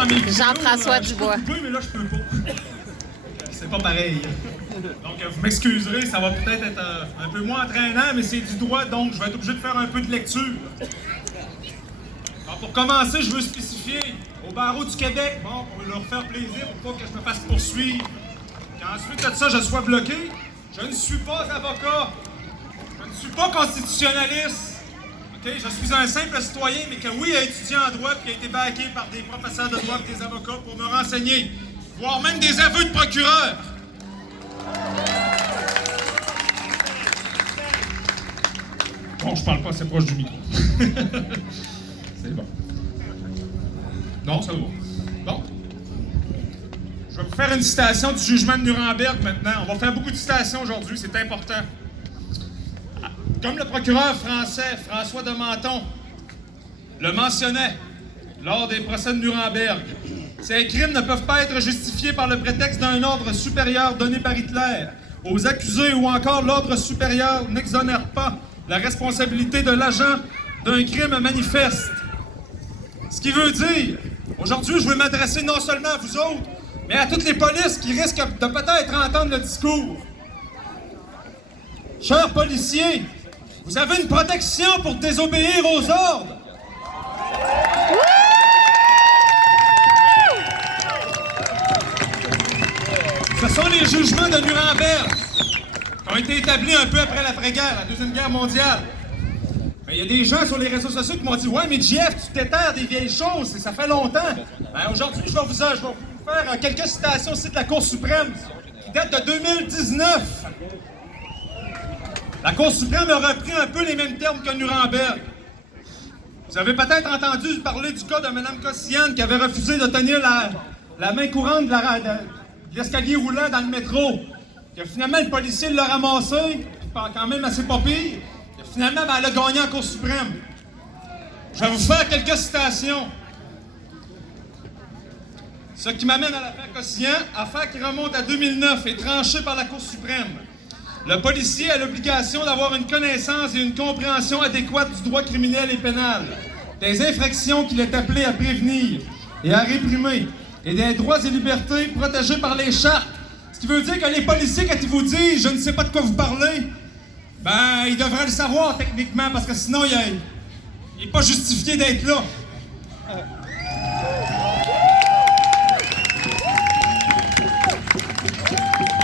dans mes vidéos, Jean-François Dubois. Je peux couper, mais là, je peux pas. C'est pas pareil. Donc, vous m'excuserez, ça va peut-être être un peu moins entraînant, mais c'est du droit, donc je vais être obligé de faire un peu de lecture. Alors, pour commencer, je veux spécifier au barreau du Québec, bon, pour leur faire plaisir, pour pas que je me fasse poursuivre, qu'ensuite de ça, je sois bloqué. Je ne suis pas avocat. Je ne suis pas constitutionnaliste. Okay? Je suis un simple citoyen, mais que oui, étudié en droit et qui a été backé par des professeurs de droit et des avocats pour me renseigner, voire même des aveux de procureur. Bon, je parle pas assez proche du micro. C'est bon. Non, ça va. Bon. Je vais vous faire une citation du jugement de Nuremberg maintenant. On va faire beaucoup de citations aujourd'hui, c'est important. Comme le procureur français François de Menton le mentionnait lors des procès de Nuremberg, ces crimes ne peuvent pas être justifiés par le prétexte d'un ordre supérieur donné par Hitler aux accusés ou encore l'ordre supérieur n'exonère pas la responsabilité de l'agent d'un crime manifeste. Ce qui veut dire, aujourd'hui, je veux m'adresser non seulement à vous autres, mais à toutes les polices qui risquent de peut-être entendre le discours. Chers policiers, vous avez une protection pour désobéir aux ordres. Ce sont les jugements de Nuremberg qui ont été établis un peu après l'après-guerre, la Deuxième Guerre mondiale. Il y a des gens sur les réseaux sociaux qui m'ont dit « Ouais, mais Jeff, tu t'éterres des vieilles choses, ça fait longtemps. » Aujourd'hui, je vais vous faire quelques citations aussi de la Cour suprême qui datent de 2019. La Cour suprême a repris un peu les mêmes termes que Nuremberg. Vous avez peut-être entendu parler du cas de Mme Cossiane qui avait refusé de tenir la main courante de l'escalier roulant dans le métro. Que finalement, le policier l'a ramassé, quand même assez pas pire. Finalement, elle a gagné en Cour suprême. Je vais vous faire quelques citations. Ce qui m'amène à l'affaire Cossian, affaire qui remonte à 2009 et tranchée par la Cour suprême. Le policier a l'obligation d'avoir une connaissance et une compréhension adéquate du droit criminel et pénal, des infractions qu'il est appelé à prévenir et à réprimer, et des droits et libertés protégés par les chartes. Ce qui veut dire que les policiers, quand ils vous disent « je ne sais pas de quoi vous parlez », ben, ils devraient le savoir techniquement, parce que sinon, il n'est pas justifié d'être là.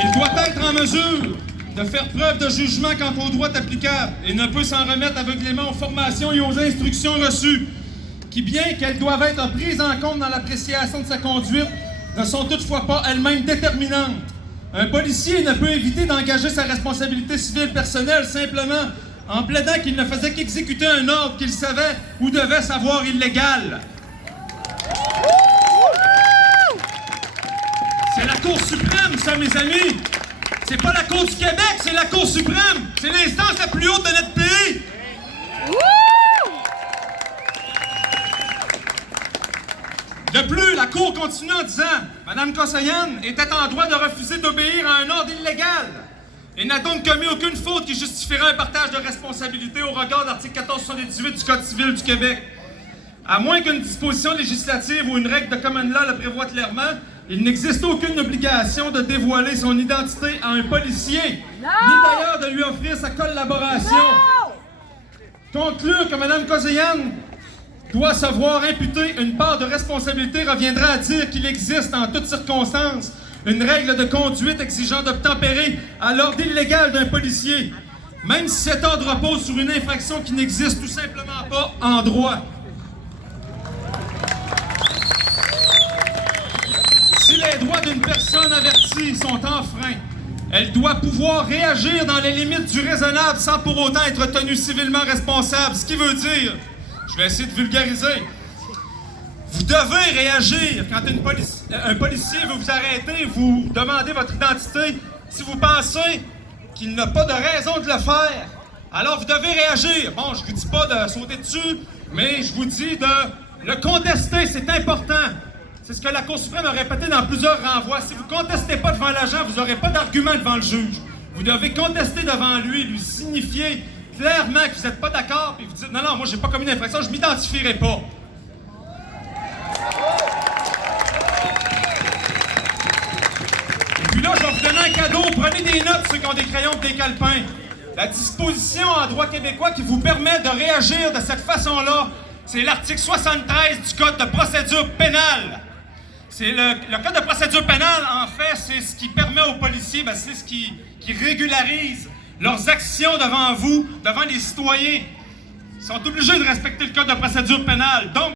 Il doit être en mesure de faire preuve de jugement quant au droit applicable et ne peut s'en remettre aveuglément aux formations et aux instructions reçues, qui, bien qu'elles doivent être prises en compte dans l'appréciation de sa conduite, ne sont toutefois pas elles-mêmes déterminantes. Un policier ne peut éviter d'engager sa responsabilité civile personnelle simplement en plaidant qu'il ne faisait qu'exécuter un ordre qu'il savait ou devait savoir illégal. C'est la Cour suprême, ça, mes amis! C'est pas la Cour du Québec, c'est la Cour suprême! C'est l'instance la plus haute de notre pays! De plus, la Cour continue en disant « Mme Cossian était en droit de refuser d'obéir à un ordre illégal et n'a donc commis aucune faute qui justifierait un partage de responsabilité au regard de l'article 1478 du Code civil du Québec. À moins qu'une disposition législative ou une règle de common law le prévoie clairement, il n'existe aucune obligation de dévoiler son identité à un policier, ni d'ailleurs de lui offrir sa collaboration. Conclure que Mme Cossian doit se voir imputer une part de responsabilité reviendra à dire qu'il existe en toutes circonstances une règle de conduite exigeant d'obtempérer à l'ordre illégal d'un policier, même si cet ordre repose sur une infraction qui n'existe tout simplement pas en droit. Si les droits d'une personne avertie sont enfreints, elle doit pouvoir réagir dans les limites du raisonnable sans pour autant être tenue civilement responsable, ce qui veut dire, je vais essayer de vulgariser, vous devez réagir quand un policier veut vous arrêter, vous demander votre identité. Si vous pensez qu'il n'a pas de raison de le faire, alors vous devez réagir. Bon, je vous dis pas de sauter dessus, mais je vous dis de le contester, c'est important. C'est ce que la Cour suprême a répété dans plusieurs renvois. Si vous ne contestez pas devant l'agent, vous n'aurez pas d'argument devant le juge. Vous devez contester devant lui signifier clairement que vous n'êtes pas d'accord, puis vous dites « Non, non, moi, j'ai pas commis d'infraction, je m'identifierai pas. » prenez des notes, ceux qui ont des crayons et des calepins. La disposition en droit québécois qui vous permet de réagir de cette façon-là, c'est l'article 73 du Code de procédure pénale. C'est le Code de procédure pénale, en fait, c'est ce qui permet aux policiers, c'est ce qui régularise leurs actions devant vous, devant les citoyens. Ils sont obligés de respecter le Code de procédure pénale. Donc,